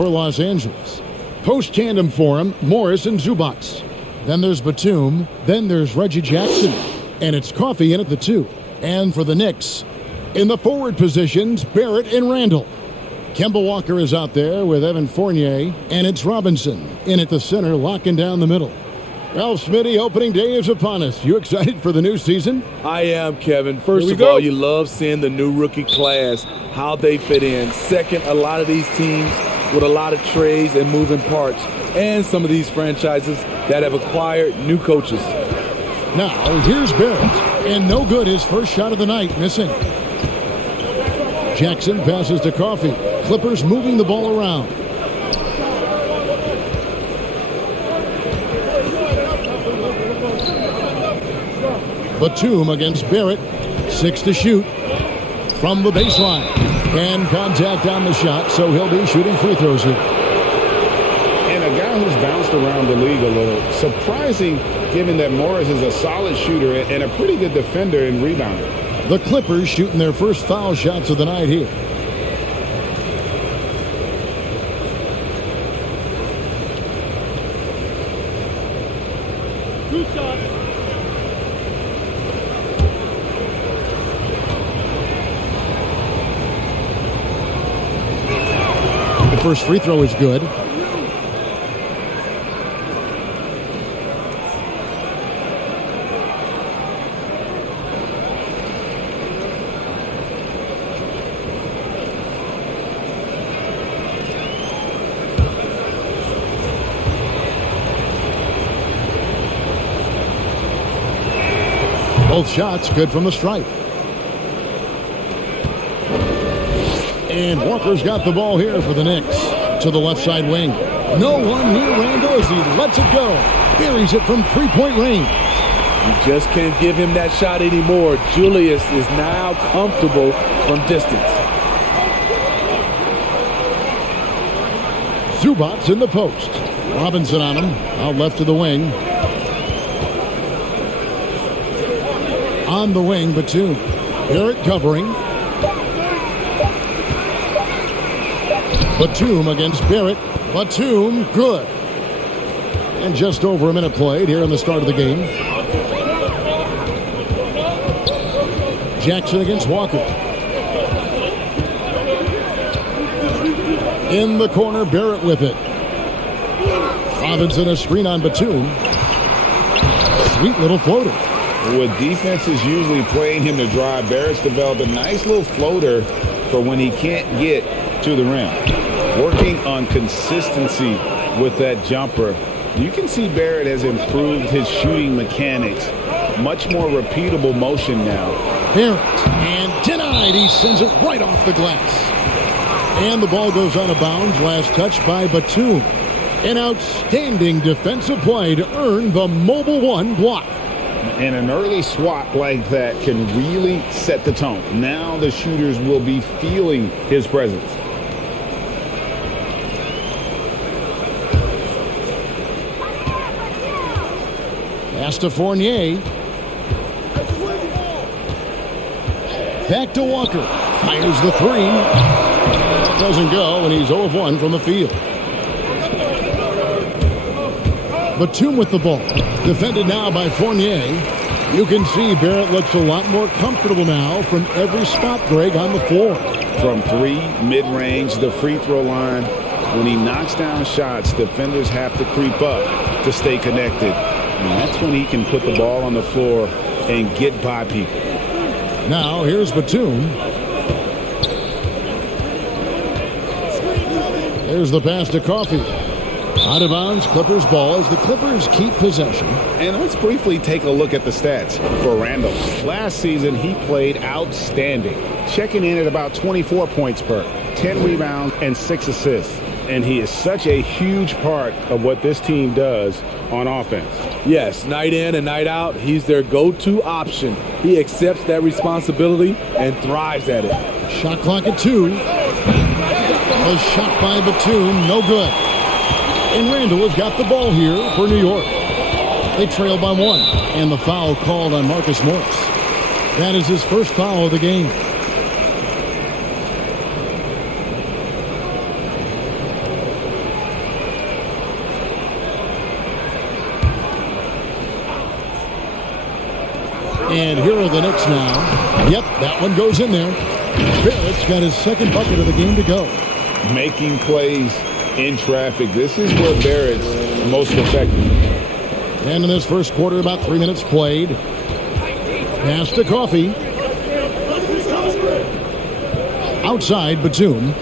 for Los Angeles. Post tandem for him, Morris and Zubac. Then there's Batum. Then there's Reggie Jackson. And it's Coffey in at the 2. And for the Knicks, in the forward positions, Barrett and Randall. Kemba Walker is out there with Evan Fournier. And it's Robinson in at the center, locking down the middle. Well, Smitty, opening day is upon us. You excited for the new season? I am, Kevin. First of all, you love seeing the new rookie class, how they fit in. Second, a lot of these teams with a lot of trades and moving parts. And some of these franchises that have acquired new coaches. Now, here's Barrett. And no good, his first shot of the night, missing. Jackson passes to Coffey. Clippers moving the ball around. Batum against Barrett. 6 to shoot from the baseline. And contact on the shot, so he'll be shooting free throws here. And a guy who's bounced around the league a little. Surprising, given that Morris is a solid shooter and a pretty good defender and rebounder. The Clippers shooting their first foul shots of the night here. The first free throw is good. Both shots good from the stripe. And Walker's got the ball here for the Knicks to the left side wing. No one near Randall as he lets it go. Buries it from three-point range. You just can't give him that shot anymore. Julius is now comfortable from distance. Zubac in the post. Robinson on him. Out left to the wing. On the wing, Batum. Barrett covering. Batum against Barrett. Batum, good. And just over a minute played here in the start of the game. Jackson against Walker. In the corner, Barrett with it. Robinson a screen on Batum. Sweet little floater. With defenses usually playing him to drive, Barrett's developed a nice little floater for when he can't get to the rim. Working on consistency with that jumper. You can see Barrett has improved his shooting mechanics. Much more repeatable motion now. Barrett, and denied. He sends it right off the glass. And the ball goes out of bounds. Last touch by Batum. An outstanding defensive play to earn the Mobile One block. And an early swat like that can really set the tone. Now the shooters will be feeling his presence. Pass to Fournier. Back to Walker. Fires the three. Doesn't go, and he's 0 of 1 from the field. Batum with the ball. Defended now by Fournier. You can see Barrett looks a lot more comfortable now from every spot, Greg, on the floor. From 3, mid-range, the free throw line. When he knocks down shots, defenders have to creep up to stay connected. And that's when he can put the ball on the floor and get by people. Now, here's Batum. There's the pass to Coffey. Out of bounds, Clippers ball as the Clippers keep possession. And let's briefly take a look at the stats for Randall. Last season, he played outstanding, checking in at about 24 points per, 10 rebounds, and 6 assists. And he is such a huge part of what this team does on offense. Yes, night in and night out, he's their go-to option. He accepts that responsibility and thrives at it. Shot clock at 2. A shot by Batum, no good. And Randall has got the ball here for New York. They trail by 1. And the foul called on Marcus Morris. That is his first foul of the game. And here are the Knicks now. Yep, that one goes in there. Barrett's got his second bucket of the game to go. Making plays in traffic. This is where Barrett's most effective. And in this first quarter, about 3 minutes played. Pass to Coffee. Outside, Batum.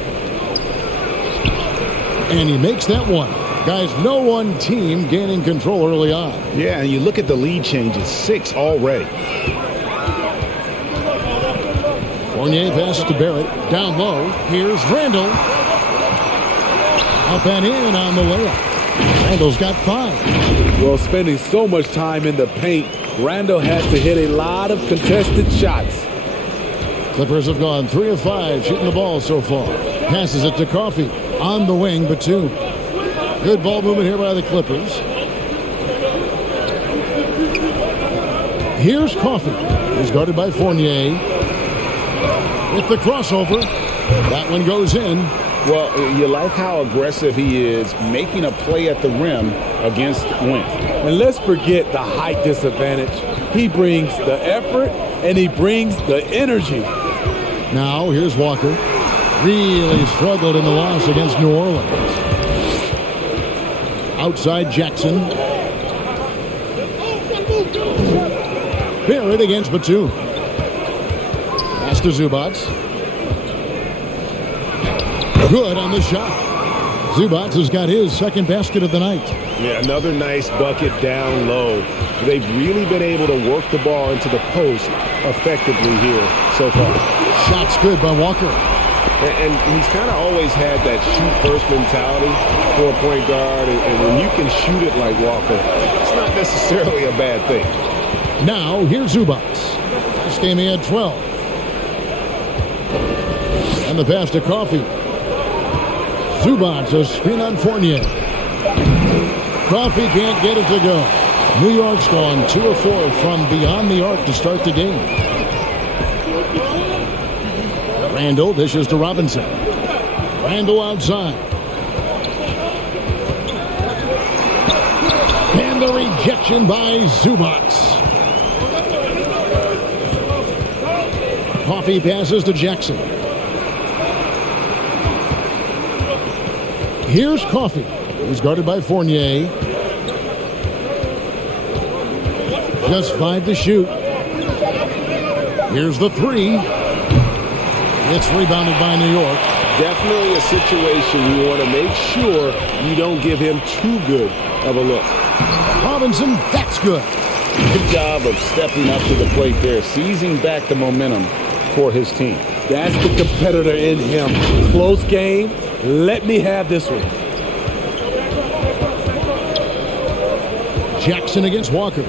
And he makes that one. Guys, no one team gaining control early on. Yeah, and you look at the lead changes, 6 already. Fournier passes to Barrett. Down low. Here's Randall. Up and in on the layup. Randall's got 5. Well, spending so much time in the paint, Randall has to hit a lot of contested shots. Clippers have gone 3 of 5 shooting the ball so far. Passes it to Coffee. On the wing, Batum. Good ball movement here by the Clippers. Here's Coffee. He's guarded by Fournier. With the crossover. That one goes in. Well, you like how aggressive he is making a play at the rim against length. And let's forget the height disadvantage. He brings the effort and he brings the energy. Now, here's Walker. Really struggled in the loss against New Orleans. Outside Jackson. Barrett against Batum. Pass to Zubac. Good on the shot. Zubac has got his second basket of the night. Yeah, another nice bucket down low. They've really been able to work the ball into the post effectively here so far. Shot's good by Walker. And he's kind of always had that shoot-first mentality for a point guard. And when you can shoot it like Walker, it's not necessarily a bad thing. Now, here's Zubac. This game he had 12. And the pass to Coffee. Zubac, a screen on Fournier. Coffee can't get it to go. New York's gone 2 of 4 from beyond the arc to start the game. Randall dishes to Robinson. Randall outside. And the rejection by Zubac. Coffee passes to Jackson. Here's Coffee. He's guarded by Fournier. Just 5 to shoot. Here's the 3. It's rebounded by New York. Definitely a situation you want to make sure you don't give him too good of a look. Robinson, that's good. Good job of stepping up to the plate there, seizing back the momentum for his team. That's the competitor in him. Close game. Let me have this one. Jackson against Walker.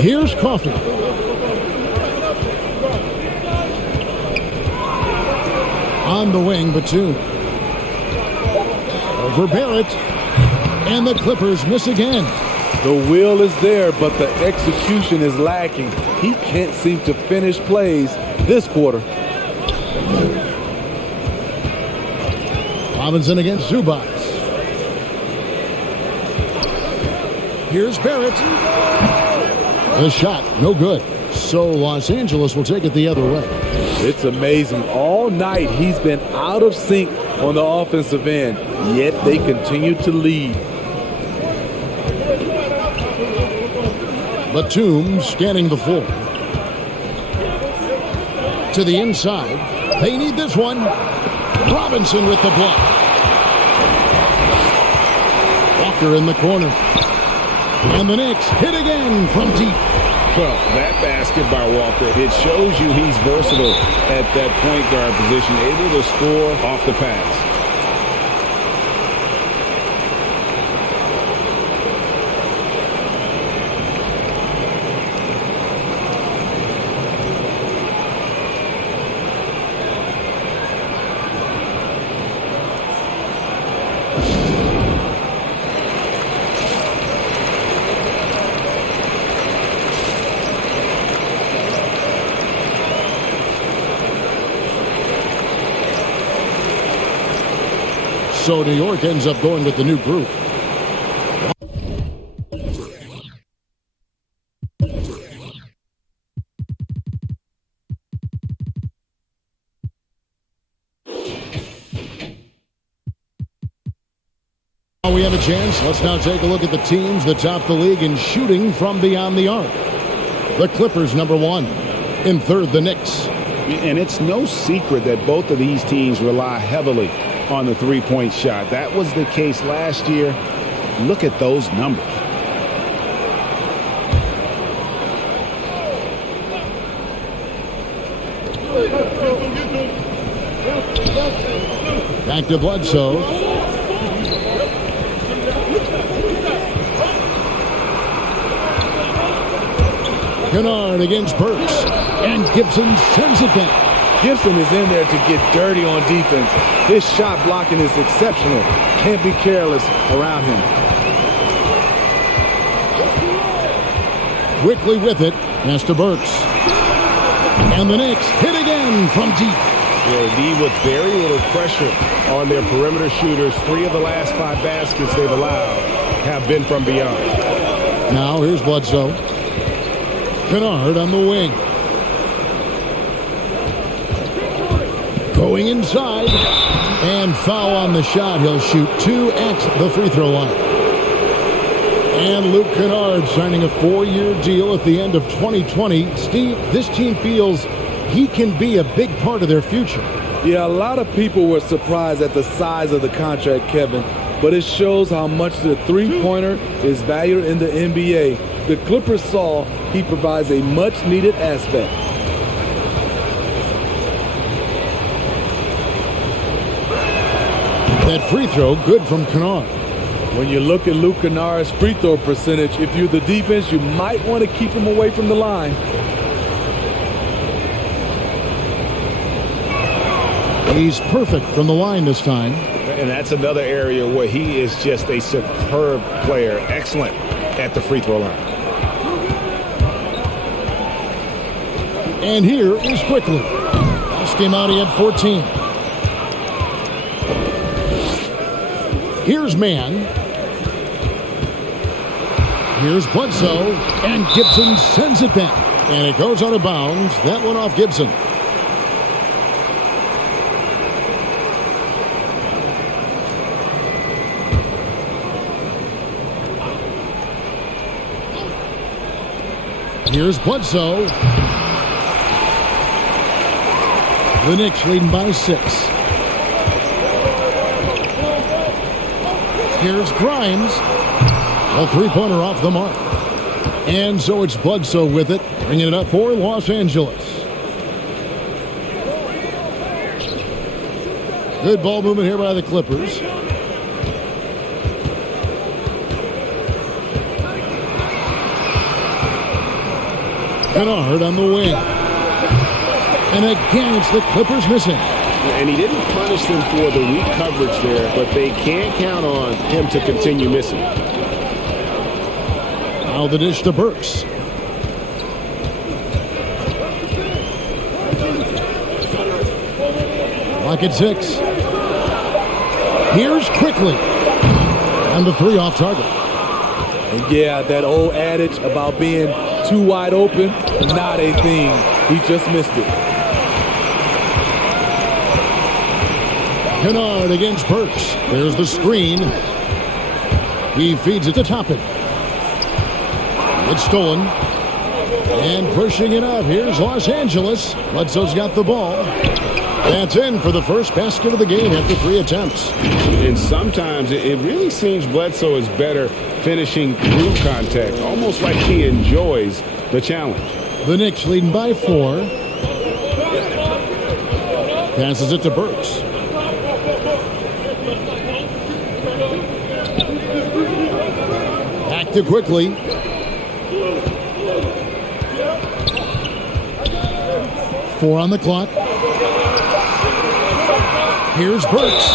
Here's Coffee. On the wing, Batum. Over Barrett. And the Clippers miss again. The will is there, but the execution is lacking. He can't seem to finish plays this quarter. Robinson against Zubac. Here's Barrett. The shot, no good. So Los Angeles will take it the other way. It's amazing. All night he's been out of sync on the offensive end, yet they continue to lead. Batum scanning the floor. To the inside. They need this one. Robinson with the block. Walker in the corner. And the Knicks hit again from deep. Well, that basket by Walker, it shows you he's versatile at that point guard position, able to score off the pass. So New York ends up going with the new group. We have a chance. Let's now take a look at the teams that top the league in shooting from beyond the arc. The Clippers, number 1. In third, the Knicks. And it's no secret that both of these teams rely heavily on the three-point shot. That was the case last year. Look at those numbers. Back to Bledsoe. Kennard against Burks. And Gibson sends it back. Gibson is in there to get dirty on defense. His shot blocking is exceptional. Can't be careless around him. Quickly with it. Pass to Burks. And the Knicks hit again from deep. Yeah, D with very little pressure on their perimeter shooters. 3 of the last 5 baskets they've allowed have been from beyond. Now here's Bledsoe. Kennard on the wing. Going inside. And foul on the shot. He'll shoot 2 at the free throw line. And Luke Kennard signing a 4-year deal at the end of 2020. Steve, this team feels he can be a big part of their future. Yeah, a lot of people were surprised at the size of the contract, Kevin, but it shows how much the three-pointer is valued in the NBA. The Clippers saw he provides a much-needed aspect. That free throw, good from Kennard. When you look at Luke Kennard's free throw percentage, if you're the defense, you might want to keep him away from the line. He's perfect from the line this time. And that's another area where he is just a superb player. Excellent at the free throw line. And here is Quickly. Last game out, he had 14. Here's Mann. Here's Bledsoe. And Gibson sends it back. And it goes out of bounds. That one off Gibson. Here's Bledsoe. The Knicks leading by 6. Here's Grimes. A three-pointer off the mark. And so it's Bledsoe with it, bringing it up for Los Angeles. Good ball movement here by the Clippers. Kennard on the wing. And again, it's the Clippers missing. And he didn't punish them for the weak coverage there, but they can't count on him to continue missing. Now the dish to Burks. Lock at 6. Here's Quickly. And the 3 off target. And yeah, that old adage about being too wide open, not a thing. He just missed it. Kennard against Burks. There's the screen. He feeds it to Toppin. It's stolen. And pushing it up. Here's Los Angeles. Bledsoe's got the ball. That's in for the first basket of the game after 3 attempts. And sometimes it really seems Bledsoe is better finishing through contact, almost like he enjoys the challenge. The Knicks leading by 4. Passes it to Burks. Back to Quickly. Four on the clock. Here's Burks.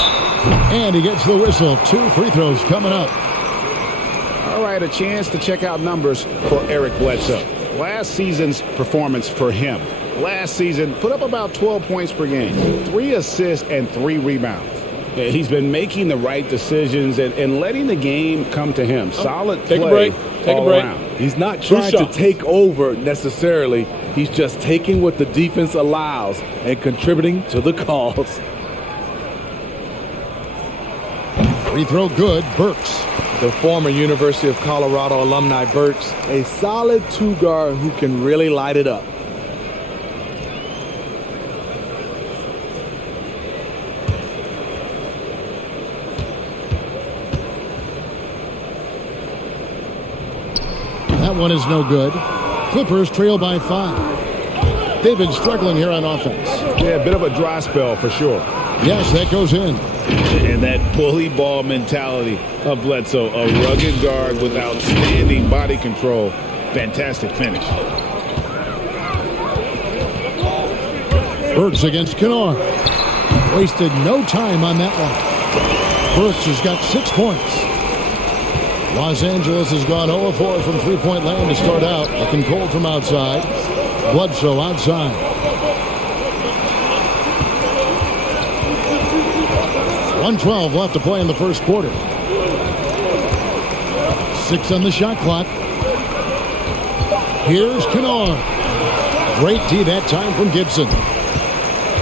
And he gets the whistle. 2 free throws coming up. All right, a chance to check out numbers for Eric Bledsoe. Last season's performance for him. Last season, put up about 12 points per game, 3 assists and 3 rebounds. Yeah, he's been making the right decisions and letting the game come to him. Solid play. Take a break. Take a break. Around. He's not trying to take over necessarily. He's just taking what the defense allows and contributing to the cause. Free throw good, Burks. The former University of Colorado alumni Burks, a solid two-guard who can really light it up. That one is no good. Clippers trail by 5. They've been struggling here on offense. Yeah, a bit of a dry spell for sure. Yes, that goes in. And that bully ball mentality of Bledsoe, a rugged guard with outstanding body control. Fantastic finish. Burks against Kennard. Wasted no time on that one. Burks has got 6 points. Los Angeles has gone 0-4 from three-point land to start out. Looking cold from outside. Bledsoe outside. .112 left to play in the first quarter. 6 on the shot clock. Here's Kennard. Great D that time from Gibson.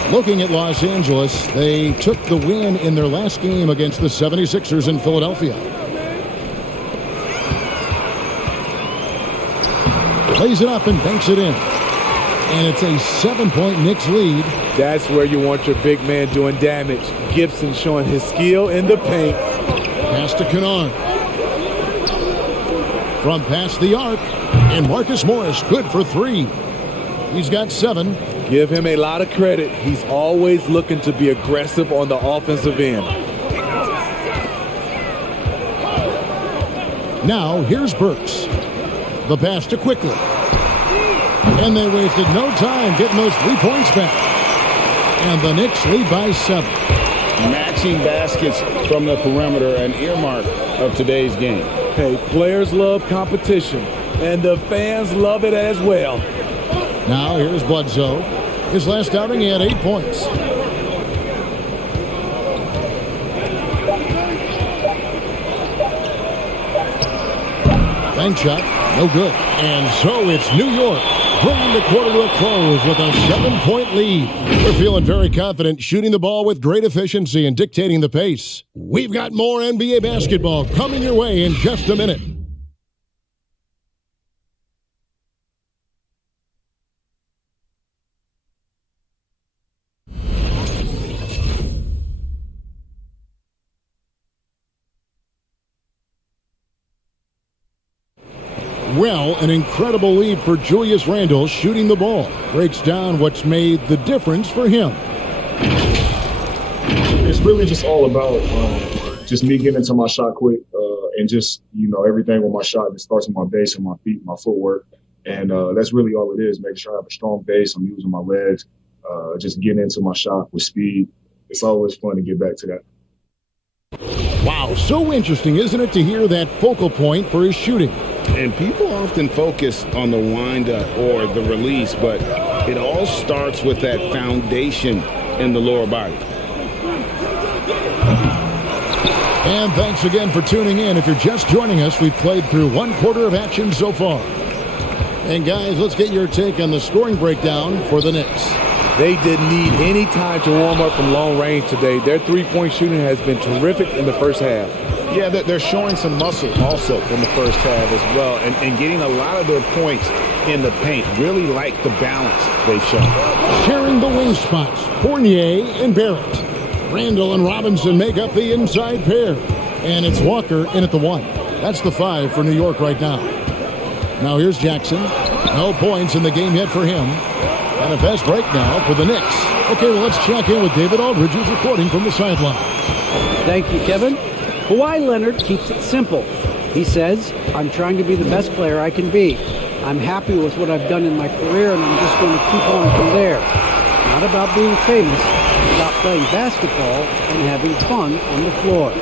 Looking at Los Angeles, they took the win in their last game against the 76ers in Philadelphia. Plays it up and banks it in. And it's a 7-point Knicks lead. That's where you want your big man doing damage. Gibson showing his skill in the paint. Pass to Kennard. From past the arc. And Marcus Morris good for 3. He's got 7. Give him a lot of credit. He's always looking to be aggressive on the offensive end. Now here's Burks. The pass to Quickly. And they wasted no time getting those 3 points back. And the Knicks lead by 7. Matching baskets from the perimeter, an earmark of today's game. Hey, players love competition, and the fans love it as well. Now here's Bledsoe. His last outing, he had 8 points. Bank shot, no good. And so it's New York, bringing the quarter to a close with a 7-point lead. They're feeling very confident, shooting the ball with great efficiency and dictating the pace. We've got more NBA basketball coming your way in just a minute. Well, an incredible lead for Julius Randle shooting the ball. Breaks down what's made the difference for him. It's really just all about just me getting into my shot quick and just, everything with my shot. It starts with my base and my feet, my footwork. And that's really all it is, making sure I have a strong base. I'm using my legs, just getting into my shot with speed. It's always fun to get back to that. Wow, so interesting, isn't it, to hear that focal point for his shooting? And people often focus on the windup or the release, but it all starts with that foundation in the lower body. And thanks again for tuning in. If you're just joining us, we've played through 1 quarter of action so far. And guys, let's get your take on the scoring breakdown for the Knicks. They didn't need any time to warm up from long range today. Their three-point shooting has been terrific in the first half. Yeah, they're showing some muscle also in the first half as well, and getting a lot of their points in the paint. Really like the balance they've shown. Sharing the wing spots, Fournier and Barrett. Randle and Robinson make up the inside pair. And it's Walker in at the 1. That's the 5 for New York right now. Now here's Jackson. No points in the game yet for him. And a fast break now for the Knicks. Okay, well, let's check in with David Aldridge, who's reporting from the sideline. Thank you, Kevin. Kawhi Leonard keeps it simple. He says, I'm trying to be the best player I can be. I'm happy with what I've done in my career, and I'm just going to keep on from there. Not about being famous, it's about playing basketball and having fun on the floor.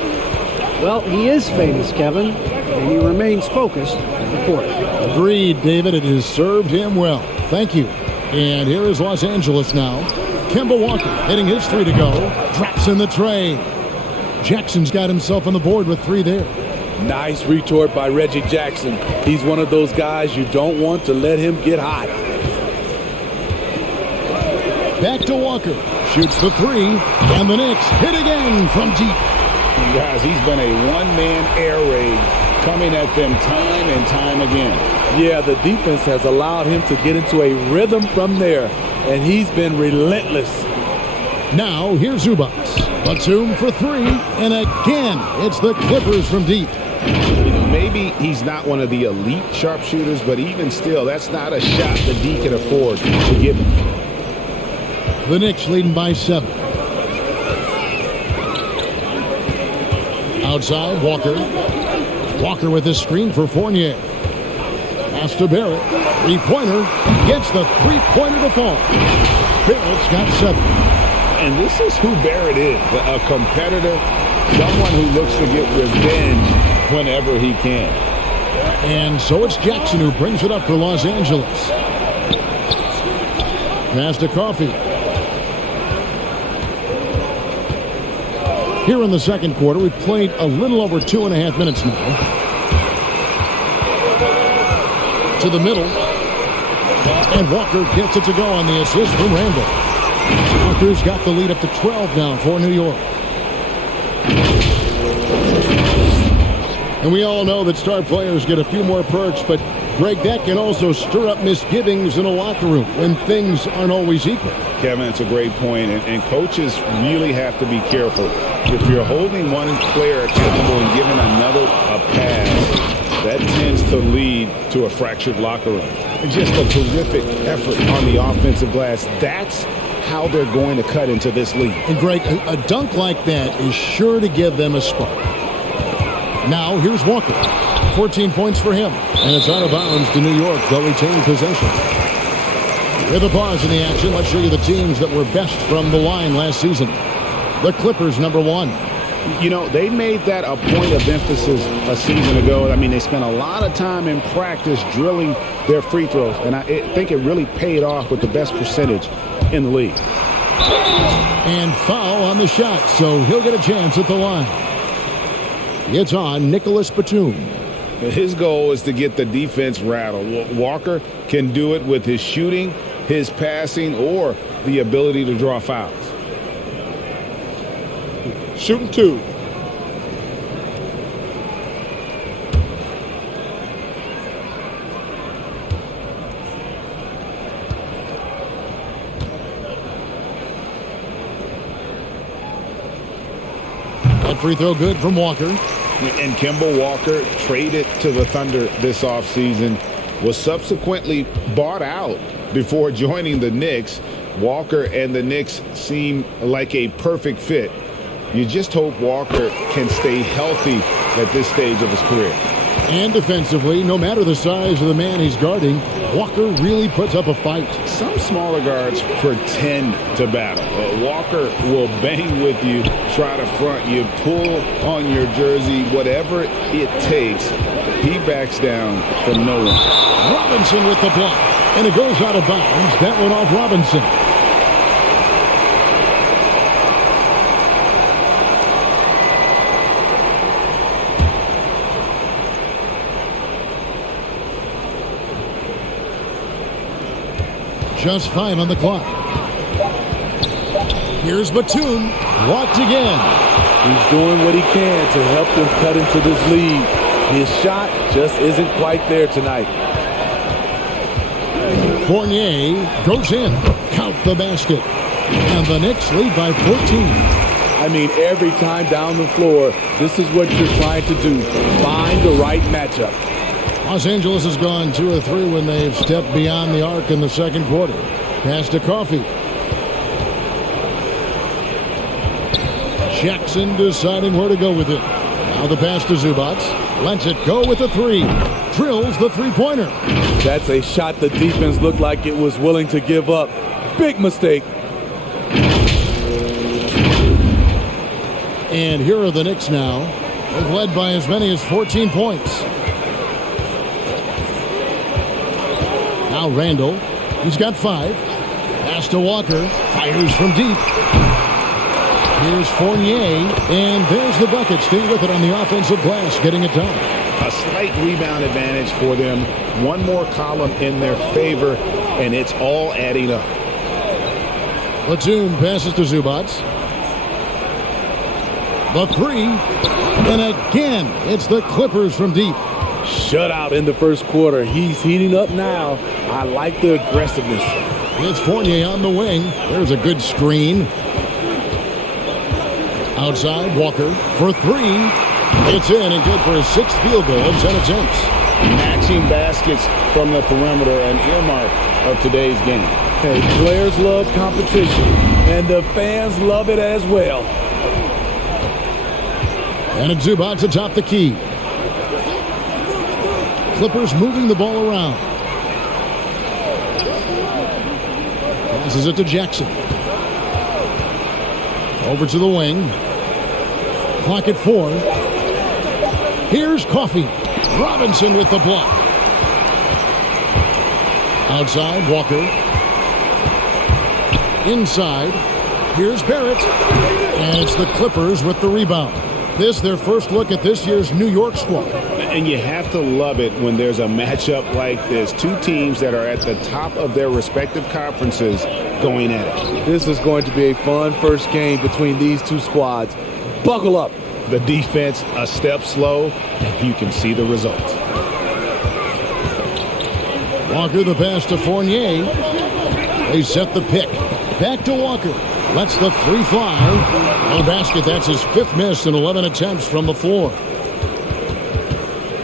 Well, he is famous, Kevin, and he remains focused on the court. Agreed, David. It has served him well. Thank you. And here is Los Angeles now. Kemba Walker hitting his 3 to go. Drops in the tray. Jackson's got himself on the board with 3 there. Nice retort by Reggie Jackson. He's one of those guys you don't want to let him get hot. Back to Walker. Shoots the 3. And the Knicks hit again from deep. Guys, he's been a one-man air raid coming at them time and time again. Yeah, the defense has allowed him to get into a rhythm from there, and he's been relentless. Now, here's Zubac. Batum for three, and again, it's the Clippers from deep. Maybe he's not one of the elite sharpshooters, but even still, that's not a shot the D can afford to give him. The Knicks leading by 7. Outside, Walker. Walker with his screen for Fournier. Pass to Barrett. Three-pointer. Gets the three-pointer to fall. Barrett's got 7. And this is who Barrett is, a competitor, someone who looks to get revenge whenever he can. And so it's Jackson who brings it up for Los Angeles. Pass to Coffey. Here in the second quarter, we've played a little over 2.5 minutes now. To the middle. And Walker gets it to go on the assist from Randall. Walker's got the lead up to 12 now for New York. And we all know that star players get a few more perks, but Greg, that can also stir up misgivings in a locker room when things aren't always equal. Kevin, it's a great point, and coaches really have to be careful. If you're holding one player accountable and giving another a pass, that tends to lead to a fractured locker room. And just a terrific effort on the offensive glass. That's how they're going to cut into this league. And Greg, a dunk like that is sure to give them a spark. Now, here's Walker. 14 points for him. And it's out of bounds to New York. They'll retain possession. With a pause in the action, let's show you the teams that were best from the line last season. The Clippers, number 1. You know, they made that a point of emphasis a season ago. I mean, they spent a lot of time in practice drilling their free throws. And I think it really paid off with the best percentage in the league. And foul on the shot, so he'll get a chance at the line. It's on Nicholas Batum. His goal is to get the defense rattled. Walker can do it with his shooting, his passing, or the ability to draw fouls. Shooting 2. That free throw good from Walker. And Kemba Walker, traded to the Thunder this offseason, was subsequently bought out before joining the Knicks. Walker and the Knicks seem like a perfect fit. You just hope Walker can stay healthy at this stage of his career. And defensively, no matter the size of the man he's guarding, Walker really puts up a fight. Some smaller guards pretend to battle. Walker will bang with you, try to front you, pull on your jersey, whatever it takes. He backs down from no one. Robinson with the block, and it goes out of bounds. That went off Robinson. Just 5 on the clock. Here's Batum, blocked again. He's doing what he can to help them cut into this lead. His shot just isn't quite there tonight. Fournier goes in. Count the basket. And the Knicks lead by 14. I mean, every time down the floor, this is what you're trying to do. Find the right matchup. Los Angeles has gone 2 of 3 when they've stepped beyond the arc in the second quarter. Pass to Coffey. Jackson deciding where to go with it. Now the pass to Zubac. Lets it go with a 3. Drills the three-pointer. That's a shot the defense looked like it was willing to give up. Big mistake. And here are the Knicks now. They've led by as many as 14 points. Now Randall. He's got 5. Pass to Walker. Fires from deep. Here's Fournier. And there's the bucket. Stay with it on the offensive glass. Getting it done. A slight rebound advantage for them. One more column in their favor. And it's all adding up. Batum passes to Zubac. The three. And again, it's the Clippers from deep. Shutout in the first quarter. He's heating up now. I like the aggressiveness. It's Fournier on the wing. There's a good screen. Outside, Walker for three. It's in and good for his sixth field goal in 10 attempts. Matching baskets from the perimeter, an earmark of today's game. Hey, players love competition, and the fans love it as well. And it's Zubac atop the key. Clippers moving the ball around. Passes it to Jackson. Over to the wing. Clock at 4. Here's Coffey. Robinson with the block. Outside, Walker. Inside. Here's Barrett. And it's the Clippers with the rebound. This, their first look at this year's New York squad. And you have to love it when there's a matchup like this. Two teams that are at the top of their respective conferences going at it. This is going to be a fun first game between these two squads. Buckle up. The defense a step slow, and you can see the results. Walker the pass to Fournier. They set the pick. Back to Walker. Lets the three fly. No basket. That's his fifth miss in 11 attempts from the floor.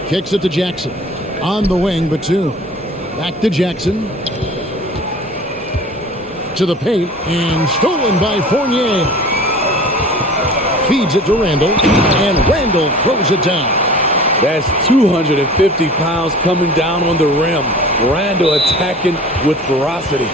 Kicks it to Jackson. On the wing, Batum. Back to Jackson. To the paint. And stolen by Fournier. Feeds it to Randall. And Randall throws it down. That's 250 pounds coming down on the rim. Randall attacking with ferocity.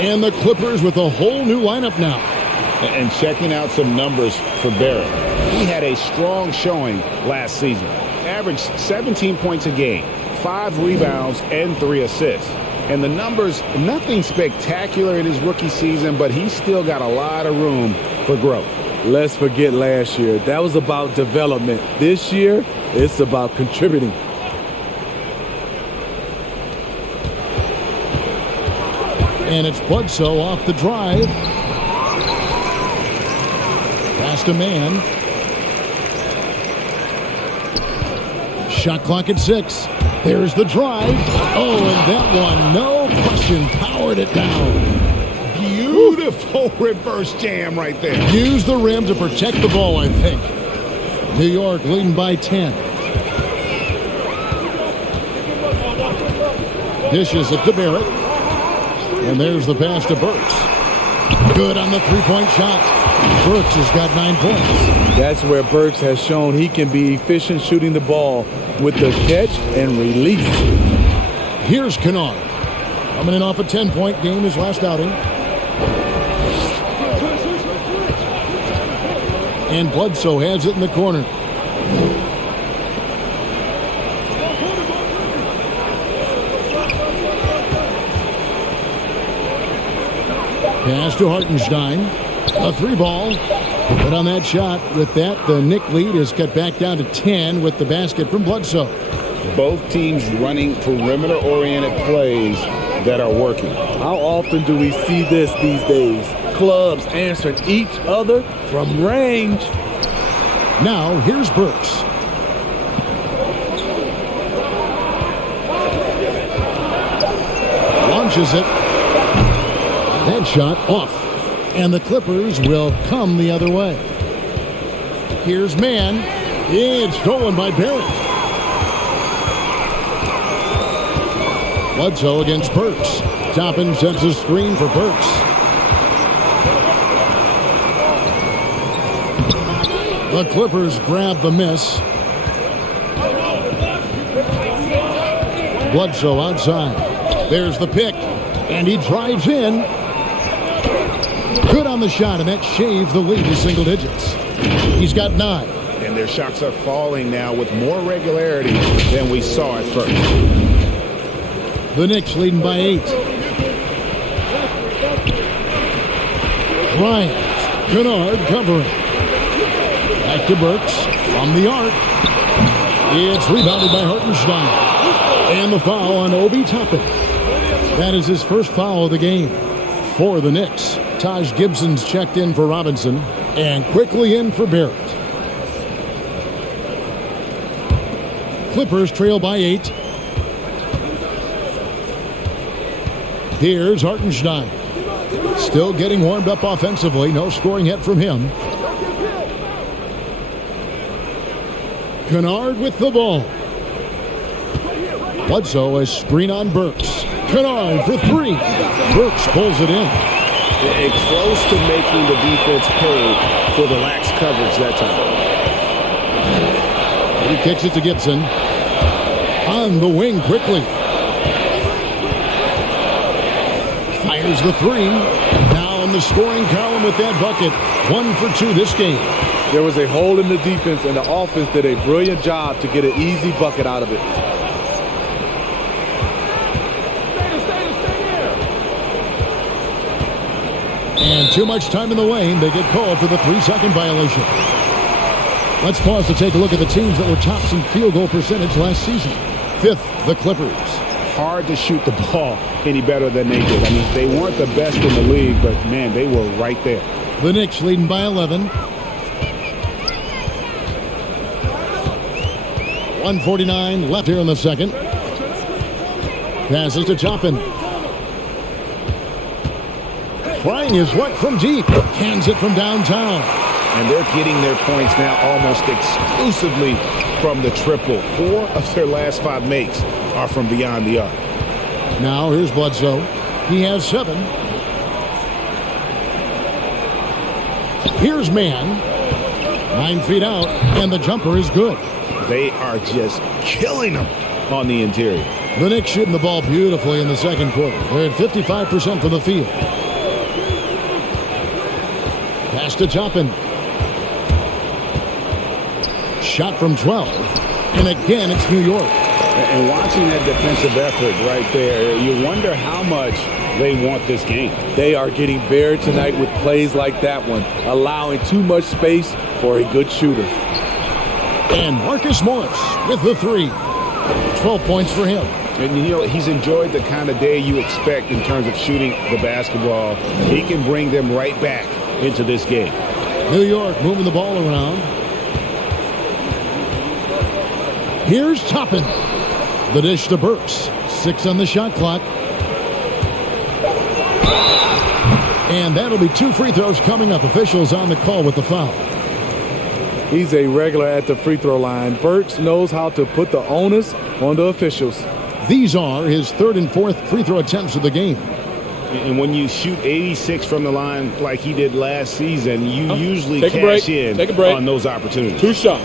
And the Clippers with a whole new lineup now. And checking out some numbers for Barrett. He had a strong showing last season. Averaged 17 points a game, 5 rebounds, and 3 assists. And the numbers, nothing spectacular in his rookie season, but he's still got a lot of room for growth. Let's forget last year. That was about development. This year, it's about contributing. And it's Bledsoe off the drive. Past a man. Shot clock at 6. There's the drive. Oh, and that one, no question, powered it down. Beautiful reverse jam right there. Use the rim to protect the ball, I think. New York leading by 10. Dishes it to Barrett. And there's the pass to Burks. Good on the three-point shot. Burks has got 9 points. That's where Burks has shown he can be efficient shooting the ball with the catch and release. Here's Kennard. Coming in off a 10-point game his last outing. And Bledsoe has it in the corner. Pass to Hartenstein. A 3 ball. But on that shot, with that, the Knicks lead is cut back down to 10 with the basket from Bledsoe. Both teams running perimeter-oriented plays that are working. How often do we see this these days? Clubs answering each other from range. Now, here's Burks. Launches it. That shot off. And the Clippers will come the other way. Here's Mann. It's stolen by Barrett. Bledsoe against Burks. Toppin sets a screen for Burks. The Clippers grab the miss. Bledsoe outside. There's the pick. And he drives in. Good on the shot, and that shaves the lead to single digits. He's got 9. And their shots are falling now with more regularity than we saw at first. The Knicks leading by 8. Bryant, Kennard covering. Back to Burks from the arc. It's rebounded by Hartenstein. And the foul on Obi Toppin. That is his first foul of the game for the Knicks. Taj Gibson's checked in for Robinson and quickly in for Barrett. Clippers trail by 8. Here's Hartenstein. Still getting warmed up offensively. No scoring hit from him. Kennard with the ball. Bledsoe a screen on Burks. Kennard for 3. Burks pulls it in. And close to making the defense pay for the lax coverage that time. He kicks it to Gibson. On the wing quickly. Fires the 3. Now in the scoring column with that bucket. 1 for 2 this game. There was a hole in the defense, and the offense did a brilliant job to get an easy bucket out of it. And too much time in the lane. They get called for the 3-second violation. Let's pause to take a look at the teams that were tops in field goal percentage last season. 5th, the Clippers. Hard to shoot the ball any better than they did. I mean, they weren't the best in the league, but, man, they were right there. The Knicks leading by 11. 1:49 left here in the second. Passes to Toppin. Trying his luck from deep. Hands it from downtown. And they're getting their points now almost exclusively from the triple. 4 of their last 5 makes are from beyond the arc. Now here's Bledsoe. He has 7. Here's Mann. 9 feet out, and the jumper is good. They are just killing them on the interior. The Knicks shooting the ball beautifully in the second quarter. They're at 55% from the field. Pass to Toppin. Shot from 12. And again, it's New York. And watching that defensive effort right there, you wonder how much they want this game. They are getting buried tonight with plays like that one, allowing too much space for a good shooter. And Marcus Morris with the 3. 12 points for him. And, you know, he's enjoyed the kind of day you expect in terms of shooting the basketball. He can bring them right back into this game. New York moving the ball around. Here's Toppin. The dish to Burks. 6 on the shot clock. And that'll be 2 free throws coming up. Officials on the call with the foul. He's a regular at the free throw line. Burks knows how to put the onus on the officials. These are his 3rd and 4th free throw attempts of the game. And when you shoot 86 from the line like he did last season, you usually cash in on those opportunities. 2 shots.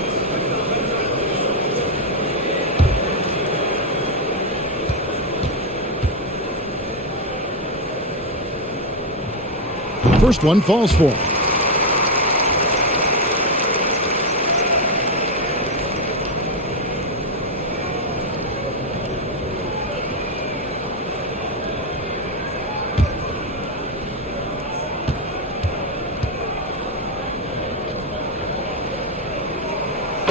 First one falls for him.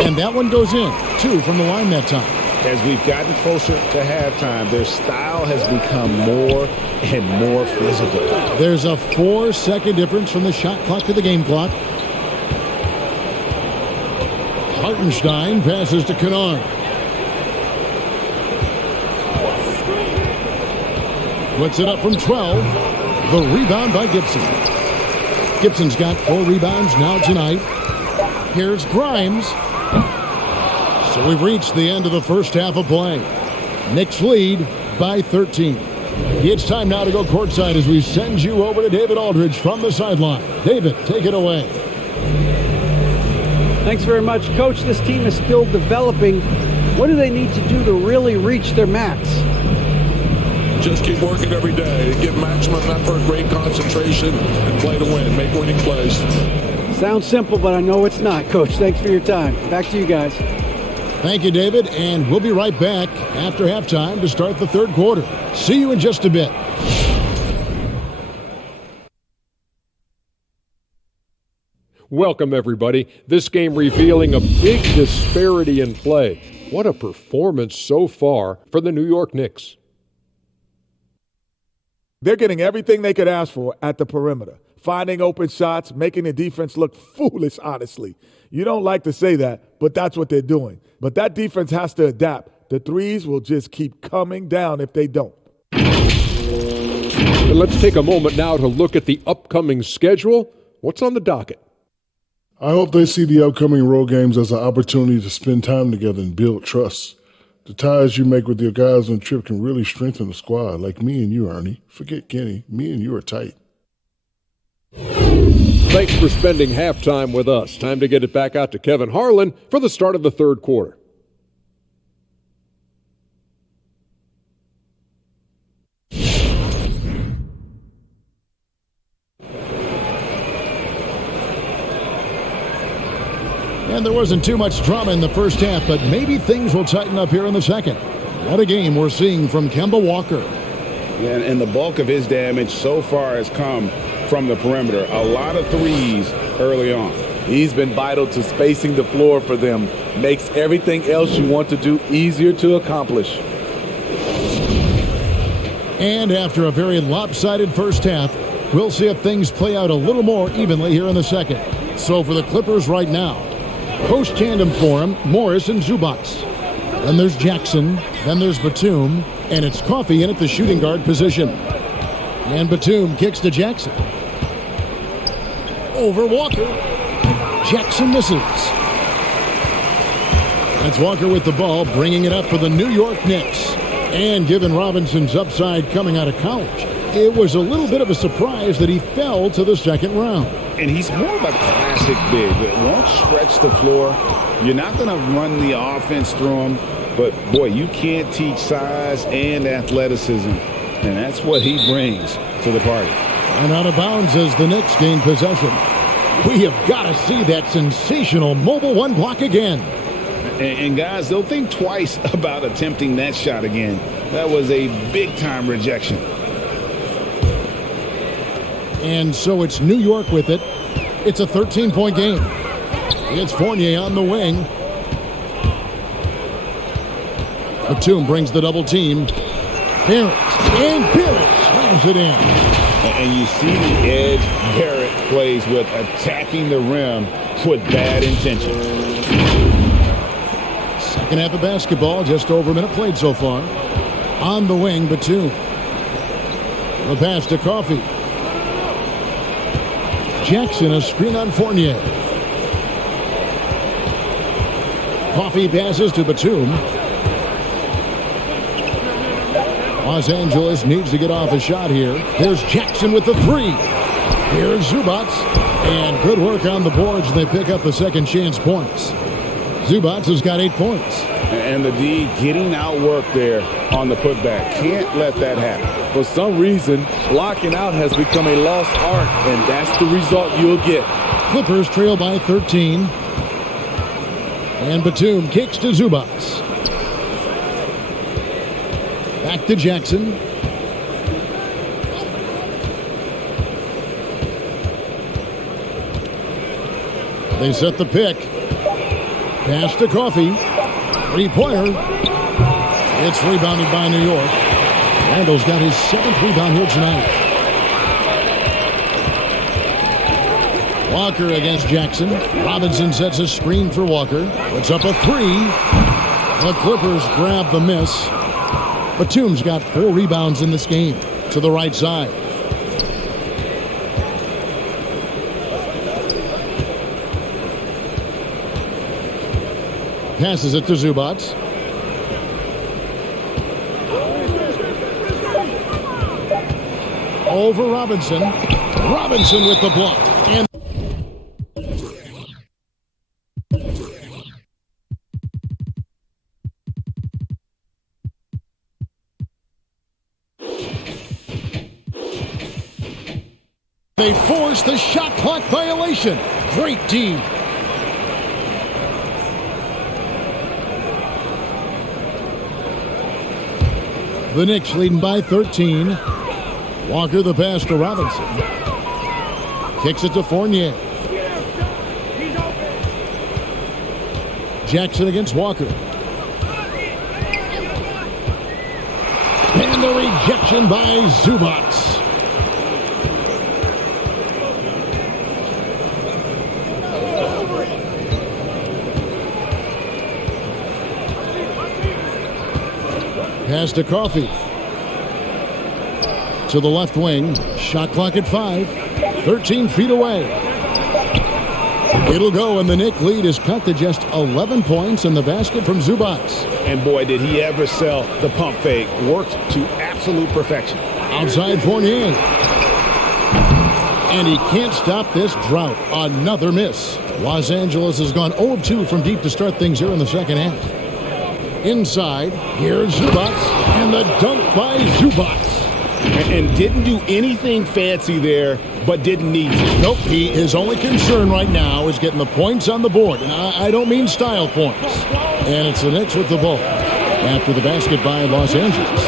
And that one goes in. 2 from the line that time. As we've gotten closer to halftime, their style has become more and more physical. There's a 4-second difference from the shot clock to the game clock. Hartenstein passes to Kennard. Puts it up from 12. The rebound by Gibson. Gibson's got 4 rebounds now tonight. Here's Grimes. So we've reached the end of the first half of play. Knicks lead by 13. It's time now to go courtside as we send you over to David Aldridge from the sideline. David, take it away. Thanks very much, Coach. This team is still developing. What do they need to do to really reach their max? Just keep working every day. Give maximum effort, great concentration, and play to win. Make winning plays. Sounds simple, but I know it's not, Coach. Thanks for your time. Back to you guys. Thank you, David, and we'll be right back after halftime to start the third quarter. See you in just a bit. Welcome, everybody. This game revealing a big disparity in play. What a performance so far for the New York Knicks. They're getting everything they could ask for at the perimeter. Finding open shots, making the defense look foolish, honestly. You don't like to say that, but that's what they're doing. But that defense has to adapt. The threes will just keep coming down if they don't. And let's take a moment now to look at the upcoming schedule. What's on the docket? I hope they see the upcoming road games as an opportunity to spend time together and build trust. The ties you make with your guys on the trip can really strengthen the squad, like me and you, Ernie. Forget Kenny. Me and you are tight. Thanks for spending halftime with us. Time to get it back out to Kevin Harlan for the start of the third quarter. And there wasn't too much drama in the first half, but maybe things will tighten up here in the second. What a game we're seeing from Kemba Walker. And the bulk of his damage so far has come from the perimeter. A lot of threes early on. He's been vital to spacing the floor for them. Makes everything else you want to do easier to accomplish. And after a very lopsided first half, we'll see if things play out a little more evenly here in the second. So for the Clippers right now, post tandem for him, Morris and Zubac. Then there's Jackson, then there's Batum, and it's Coffey in at the shooting guard position. And Batum kicks to Jackson. Over Walker. Jackson misses. That's Walker with the ball, bringing it up for the New York Knicks. And given Robinson's upside coming out of college, it was a little bit of a surprise that he fell to the second round. And he's more of a classic big. It won't stretch the floor. You're not going to run the offense through him. But, boy, you can't teach size and athleticism. And that's what he brings to the party. And out of bounds as the Knicks gain possession. We have got to see that sensational mobile one block again. And guys, they'll think twice about attempting that shot again. That was a big-time rejection. And so it's New York with it. It's a 13-point game. It's Fournier on the wing. Batum brings the double team. Barrett. And Barrett slams it in. And you see the edge Barrett plays with, attacking the rim with bad intention. Second half of basketball, just over a minute played so far. On the wing, Batum. The pass to Coffey. Jackson, a screen on Fournier. Coffey passes to Batum. Los Angeles needs to get off a shot here. There's Jackson with the three. Here's Zubac. And good work on the boards. They pick up the second chance points. Zubac has got 8 points. And the D getting outworked there on the putback. Can't let that happen. For some reason, blocking out has become a lost art, and that's the result you'll get. Clippers trail by 13. And Batum kicks to Zubac. Back to Jackson. They set the pick. Pass to Coffee. Three-pointer. It's rebounded by New York. Randall's got his 7th rebound here tonight. Walker against Jackson. Robinson sets a screen for Walker. Puts up a 3. The Clippers grab the miss. Batum's got 4 rebounds in this game. To the right side. Passes it to Zubats. Over Robinson. Robinson with the block. And they force the shot clock violation. Great D. The Knicks leading by 13. Walker the pass to Robinson. Kicks it to Fournier. Jackson against Walker. And the rejection by Zubats. Pass to Coffee. To the left wing. Shot clock at 5. 13 feet away. It'll go, and the Knicks lead is cut to just 11 points in the basket from Zubats. And boy, did he ever sell the pump fake. Worked to absolute perfection. Outside Fournier. And he can't stop this drought. Another miss. Los Angeles has gone 0 of 2 from deep to start things here in the second half. Inside, here's Zubats, and the dunk by Zubats. And didn't do anything fancy there, but didn't need to. Nope, his only concern right now is getting the points on the board. And I don't mean style points. And it's the Knicks with the ball after the basket by Los Angeles.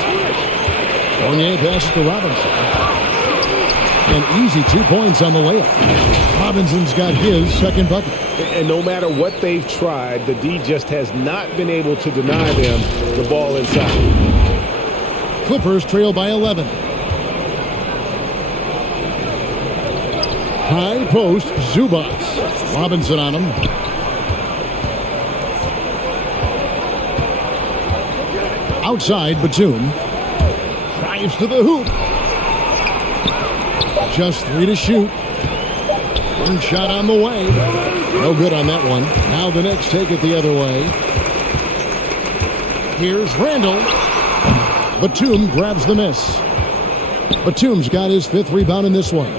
Fournier passes to Robinson. An easy 2 points on the layup. Robinson's got his second bucket. And no matter what they've tried, the D just has not been able to deny them the ball inside. Clippers trail by 11. High post, Zubats. Robinson on him. Outside, Batum. Drives to the hoop. Just 3 to shoot. One shot on the way. No good on that one. Now the Knicks take it the other way. Here's Randall. Batum grabs the miss. Batum's got his 5th rebound in this one.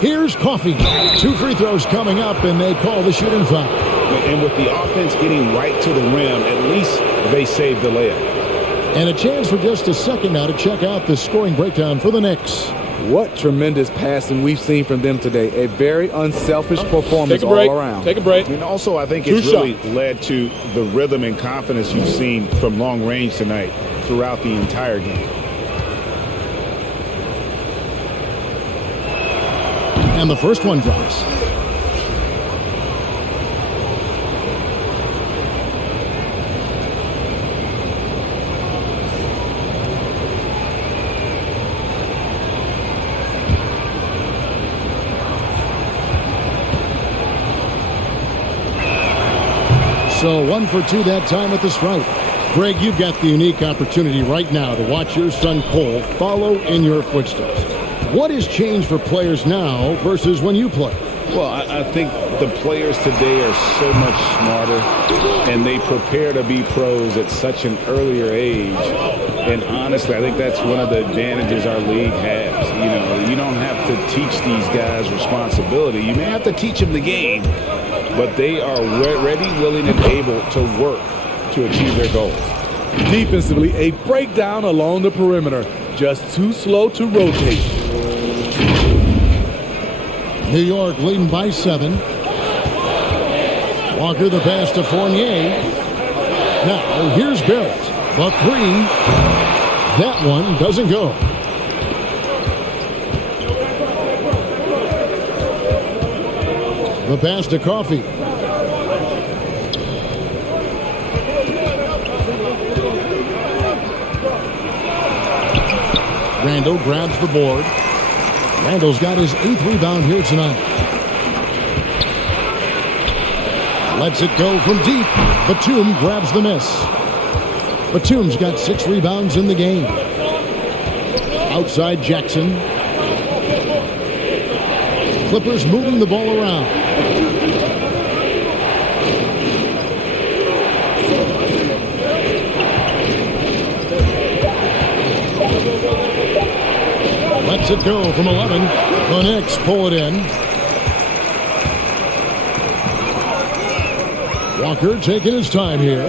Here's Coffee. 2 free throws coming up, and they call the shooting foul. And with the offense getting right to the rim, at least they saved the layup. And a chance for just a second now to check out the scoring breakdown for the Knicks. What tremendous passing we've seen from them today. A very unselfish performance all around. Take a break. And also, I think it's really led to the rhythm and confidence you've seen from long range tonight throughout the entire game. And the first one drops. So 1 for 2 that time at the stripe. Greg, you've got the unique opportunity right now to watch your son Cole follow in your footsteps. What has changed for players now versus when you played? Well, I think the players today are so much smarter, and they prepare to be pros at such an earlier age. And honestly, I think that's one of the advantages our league has. You know, you don't have to teach these guys responsibility. You may have to teach them the game, but they are ready, willing, and able to work to achieve their goals. Defensively, a breakdown along the perimeter. Just too slow to rotate. New York leading by 7. Walker the pass to Fournier. Now here's Barrett. The 3. That one doesn't go. The pass to Coffee. Randall grabs the board. Randall's got his 8th rebound here tonight. Lets it go from deep. Batum grabs the miss. Batum's got 6 rebounds in the game. Outside Jackson. Clippers moving the ball around. Lets it go from 11. The Knicks pull it in. Walker taking his time here.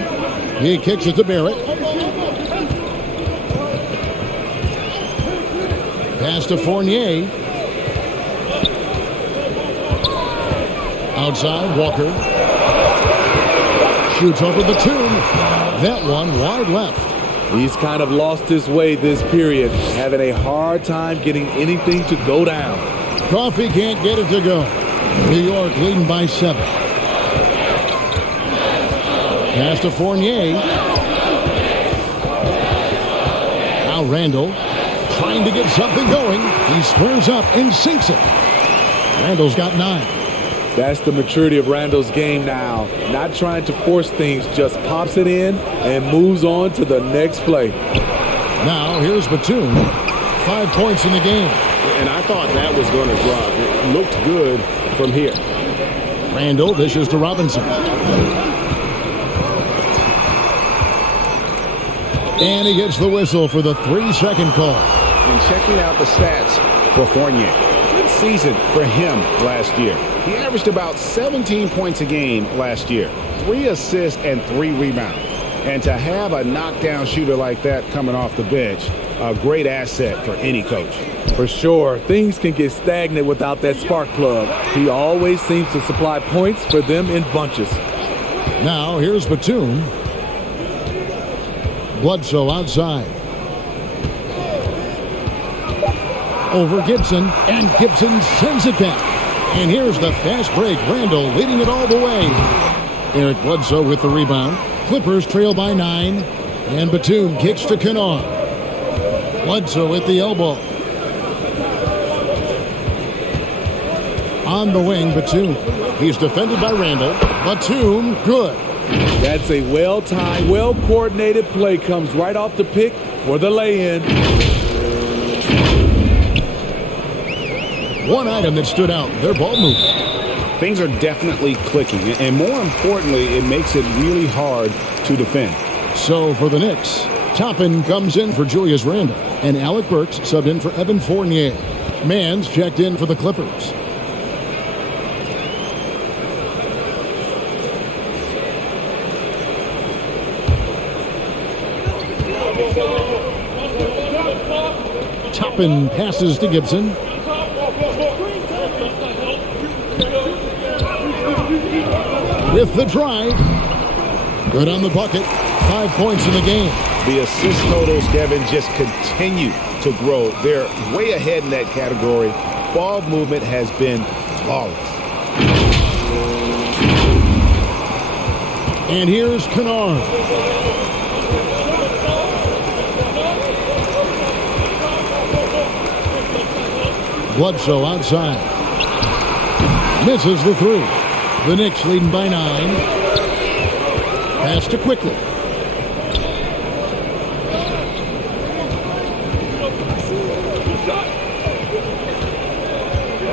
He kicks it to Barrett. Pass to Fournier. Outside, Walker. Shoots over the Batum. That one wide left. He's kind of lost his way this period, having a hard time getting anything to go down. Coffee can't get it to go. New York leading by 7. Pass to Fournier. Now Randall trying to get something going. He squares up and sinks it. Randall's got 9. That's the maturity of Randall's game now. Not trying to force things, just pops it in and moves on to the next play. Now here's Batum. 5 points in the game. And I thought that was going to drop. It looked good from here. Randall dishes to Robinson. And he gets the whistle for the 3-second call. And checking out the stats for Fournier. Good season for him last year. He averaged about 17 points a game last year. 3 assists and 3 rebounds. And to have a knockdown shooter like that coming off the bench, a great asset for any coach. For sure, things can get stagnant without that spark plug. He always seems to supply points for them in bunches. Now here's Batum. Bledsoe outside. Over Gibson, and Gibson sends it back. And here's the fast break. Randall leading it all the way. Eric Bledsoe with the rebound. Clippers trail by 9. And Batum kicks to Kennard. Bledsoe at the elbow. On the wing, Batum. He's defended by Randall. Batum, good. That's a well-timed, well-coordinated play. Comes right off the pick for the lay-in. One item that stood out, their ball movement. Things are definitely clicking. And more importantly, it makes it really hard to defend. So for the Knicks, Toppin comes in for Julius Randle. And Alec Burks subbed in for Evan Fournier. Mans checked in for the Clippers. Toppin passes to Gibson. With the drive. Good on the bucket. 5 points in the game. The assist totals, Kevin, just continue to grow. They're way ahead in that category. Ball movement has been flawless. And here's Kennard. Bledsoe outside. Misses the 3. The Knicks leading by 9. Pass to Quickly.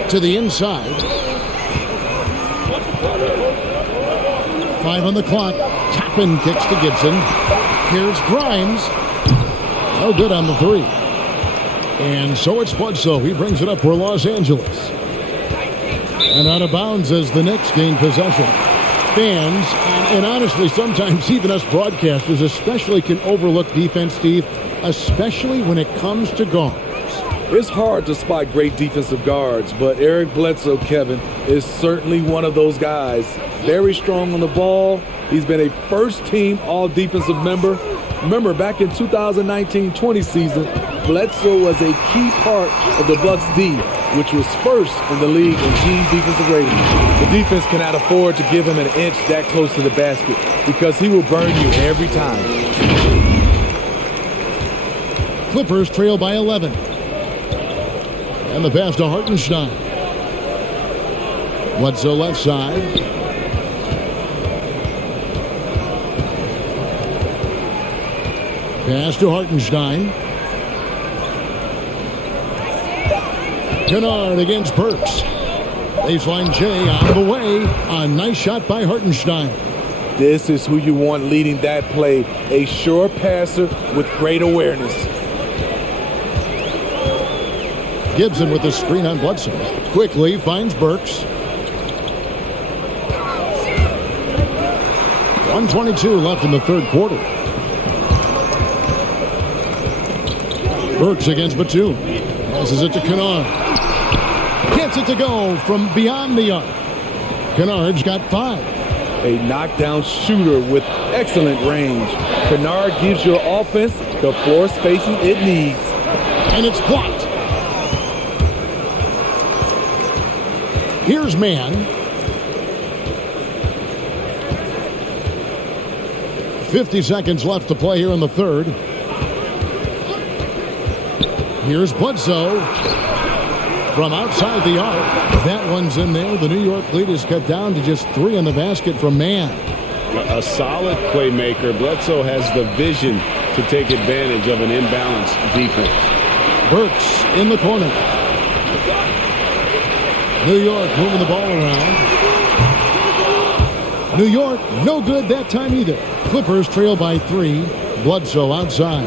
To the inside. 5 on the clock. Toppin kicks to Gibson. Here's Grimes. No good on the 3. And so it's Bledsoe. He brings it up for Los Angeles. And out of bounds as the Knicks gain possession. Fans, and honestly, sometimes even us broadcasters especially can overlook defense, Steve, especially when it comes to guards. It's hard to spot great defensive guards, but Eric Bledsoe, Kevin, is certainly one of those guys. Very strong on the ball. He's been a first-team all-defensive member. Remember, back in 2019-20 season, Bledsoe was a key part of the Bucks' D, which was first in the league in team defensive rating. The defense cannot afford to give him an inch that close to the basket because he will burn you every time. Clippers trail by 11. And the pass to Hartenstein. Bledsoe left side. Pass to Hartenstein. Kennard against Burks. Baseline J on the way. A nice shot by Hartenstein. This is who you want leading that play. A sure passer with great awareness. Gibson with the screen on Bledsoe. Quickly finds Burks. 1:22 left in the third quarter. Burks against Batum. Passes it to Kennard. Gets it to go from beyond the arc. Kennard's got 5. A knockdown shooter with excellent range. Kennard gives your offense the floor spacing it needs. And it's blocked. Here's Mann. 50 seconds left to play here in the third. Here's Bledsoe from outside the arc. That one's in there. The New York lead is cut down to just 3 in the basket from Mann. A solid playmaker. Bledsoe has the vision to take advantage of an imbalanced defense. Burks in the corner. New York moving the ball around. New York, no good that time either. Clippers trail by 3. Bledsoe outside.